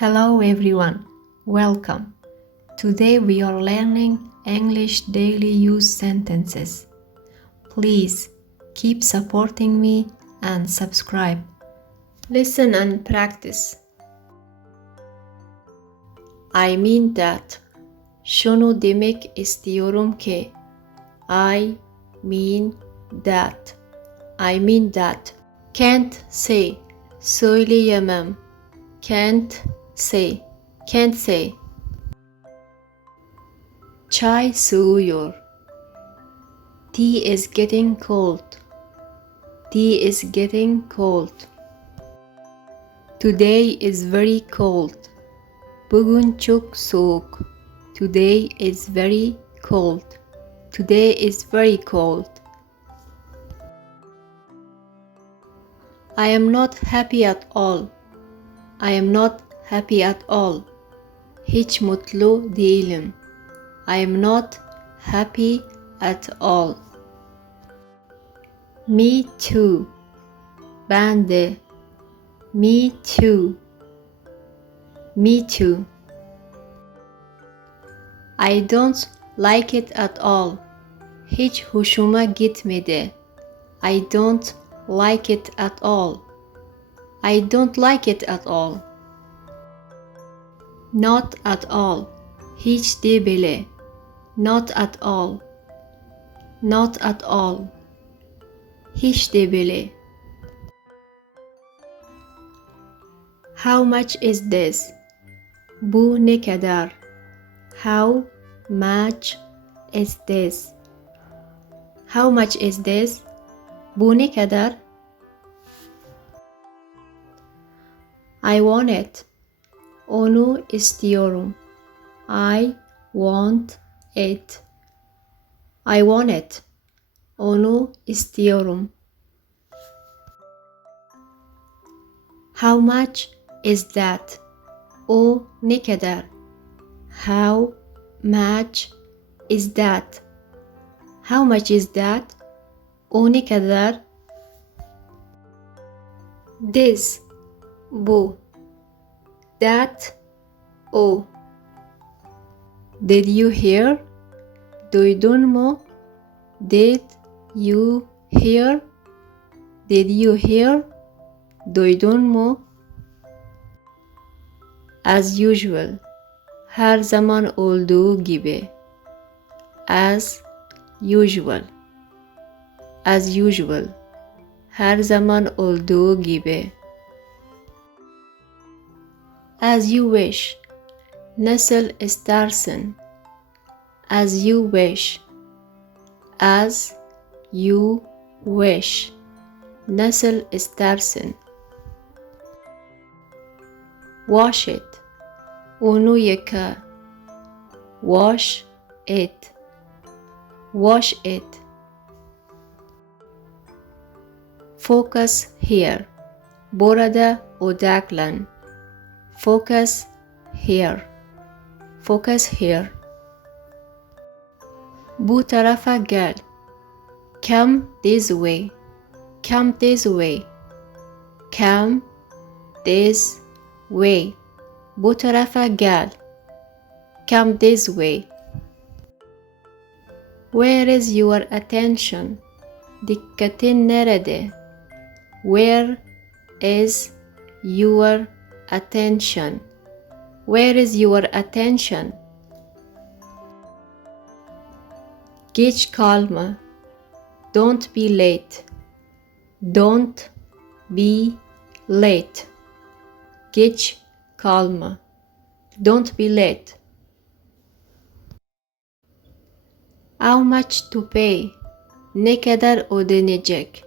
Hello everyone, welcome. Today we are learning English daily use sentences. Please keep supporting me and subscribe. Listen and practice. I mean that. Şunu demek istiyorum ki. I mean that. I mean that. Can't say. Söyleyemem. Can't say. Can't say. Çay soğuyor. Tea is getting cold. Tea is getting cold. Today is very cold. Bugün çok soğuk. Today is very cold. Today is very cold. I am not happy at all. I am not happy at all. Hiç mutlu değilim. I am not happy at all. Me too. Ben de. Me too. Me too. I don't like it at all. Hiç hoşuma gitmedi. I don't like it at all. I don't like it at all. Not at all. Hiç de bile. Not at all. Not at all. Hiç de bile. How much is this? Bu ne kadar? How much is this? How much is this? Bu ne kadar? I want it. Onu istiyorum. I want it. I want it. Onu istiyorum. How much is that? O ne kadar? How much is that? How much is that? O ne kadar? This. Bu. That. O. Did you hear? Duydun mu? Did you hear? Did you hear? Duydun mu? As usual. Her zaman olduğu gibi. As usual. As usual. Her zaman olduğu gibi. As you wish. Nasıl istersin? As you wish. As you wish. Nasıl istersin? Wash it. Onu yıka. Wash it. Wash it. Focus here. Burada odaklan. Focus here. Focus here. Bu tarafa gel. Come this way. Come this way. Come this way. Bu tarafa gel. Come this way. Where is your attention? Dikkatin nerede? Where is your attention? Where is your attention? Geç kalma. Don't be late. Don't be late. Geç kalma. Don't be late. How much to pay? Ne kadar ödenecek?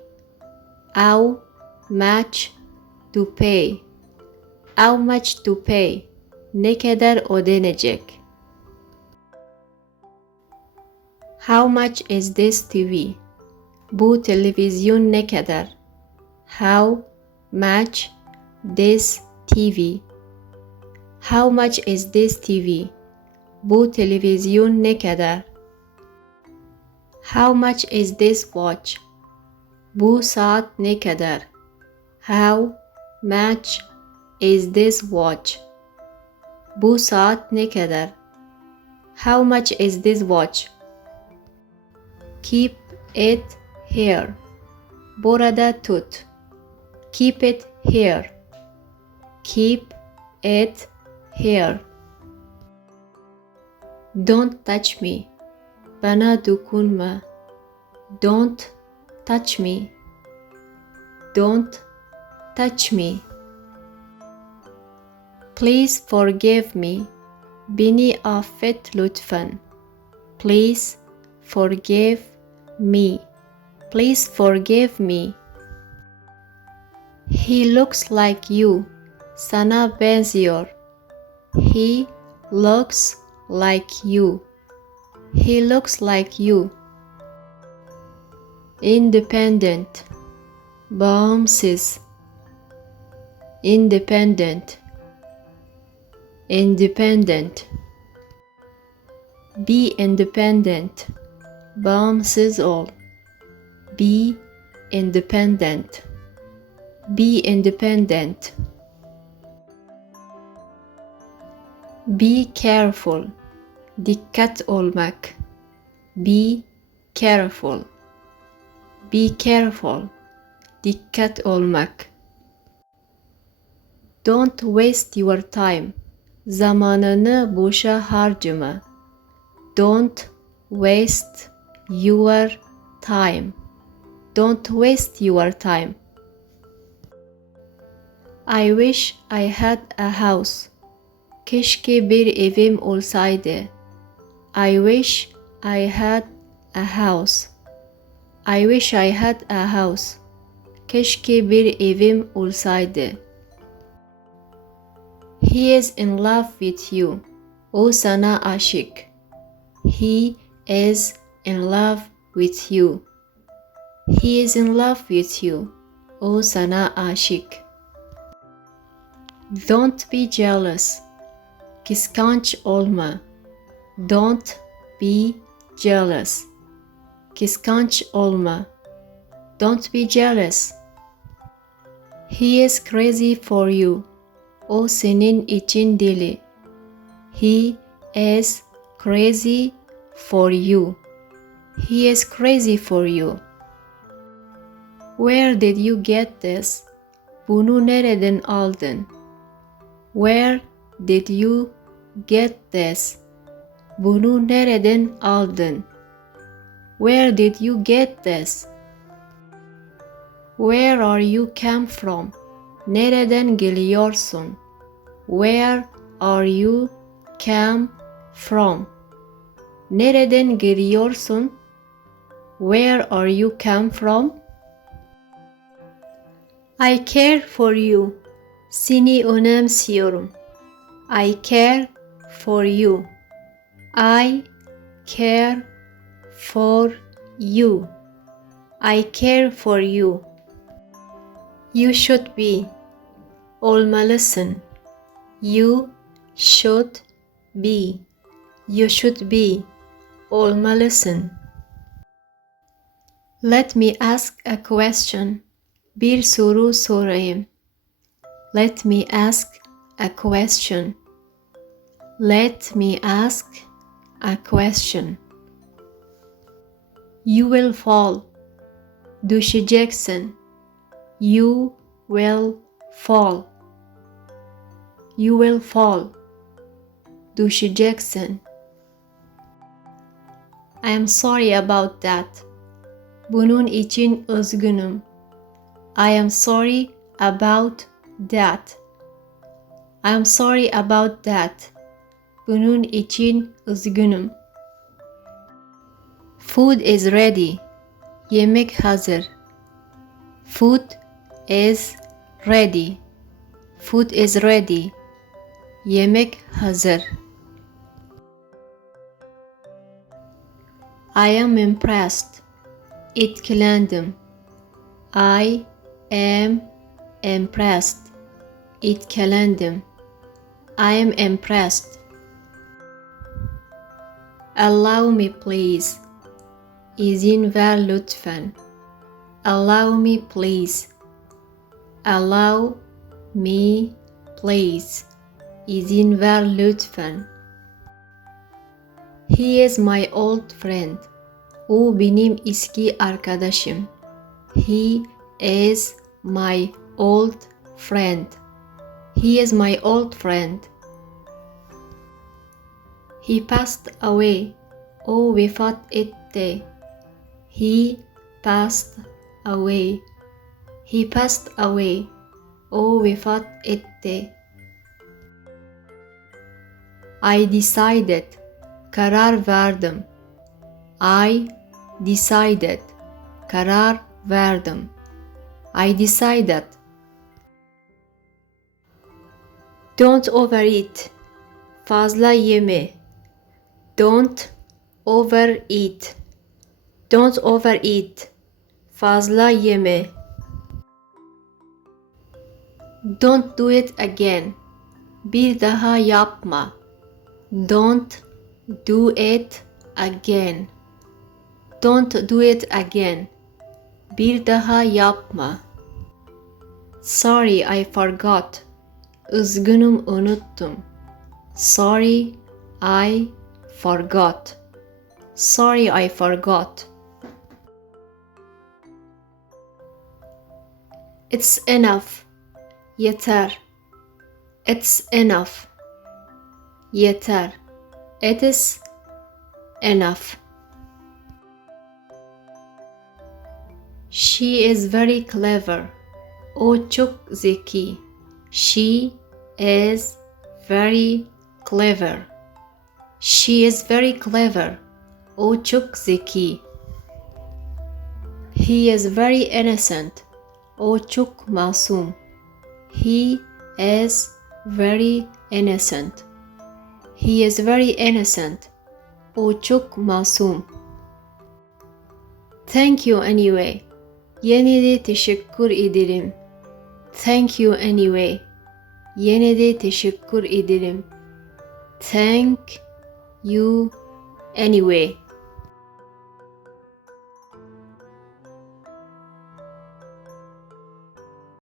How much to pay? How much to pay? Ne kadar ödenecek? How much is this TV? Bu televizyon ne kadar? How much this TV? How much is this TV? Bu televizyon ne kadar? How much is this watch? Bu saat ne kadar? How much is this watch? Bu saat ne kadar? How much is this watch? Keep it here. Burada tut. Keep it here. Keep it here. Don't touch me. Bana dokunma. Don't touch me. Don't touch me. Please forgive me. Beni affet lütfen. Please forgive me. Please forgive me. He looks like you. Sana benziyor. He looks like you. He looks like you. Independent. Bağımsız. Independent. Independent. Be independent. Bağımsız ol. Be independent. Be independent. Be careful. Dikkat olmak. Be careful. Be careful. Dikkat olmak. Don't waste your time. Zamanını boşa harcama. Don't waste your time. Don't waste your time. I wish I had a house. Keşke bir evim olsaydı. I wish I had a house. I wish I had a house. Keşke bir evim olsaydı. He is in love with you. O sana aşık. He is in love with you. He is in love with you. O sana aşık. Don't be jealous. Kıskanç olma. Don't be jealous. Kıskanç olma. Don't be jealous. He is crazy for you. O senin için deli. He is crazy for you. He is crazy for you. Where did you get this? Bunu nereden aldın? Where did you get this? Bunu nereden aldın? Where did you get this? Where are you come from? Nereden geliyorsun? Where are you come from? Nereden geliyorsun? Where are you come from? I care for you. Seni önemsiyorum. I care for you. I care for you. I care for you. You should be. Olmalısın. You should be. You should be. Olmalısın. Let me ask a question. Bir soru sorayım. Let me ask a question. Let me ask a question. You will fall. Düşeceksin. You will fall. You will fall. Düşeceksin. I am sorry about that. Bunun için üzgünüm. I am sorry about that. I am sorry about that. Bunun için üzgünüm. Food is ready. Yemek hazır. Food is ready. Food is ready. Yemek hazır. I am impressed. Etkilendim. I am impressed. Etkilendim. I am impressed. Allow me please. İzin ver lütfen. Allow me please. Allow me please. izin ver lütfen. He is my old friend. O benim eski arkadaşım. He is my old friend. He is my old friend. He passed away. O vefat etti. He passed away. He passed away. O vefat etti. I decided. Karar verdim. I decided. Karar verdim. I decided. Don't overeat. Fazla yeme. Don't overeat. Don't overeat. Fazla yeme. Don't do it again. Bir daha yapma. Don't do it again. Don't do it again. Bir daha yapma. Sorry, I forgot. Üzgünüm, unuttum. Sorry, I forgot. Sorry, I forgot. It's enough. Yeter. It's enough. Yeter. It is enough. She is very clever. O çok zeki. She is very clever. She is very clever. O çok zeki. He is very innocent. O çok masum. He is very innocent. He is very innocent. O çok masum. Thank you anyway. Yine de teşekkür ederim. Thank you anyway. Yine de teşekkür ederim. Thank you anyway.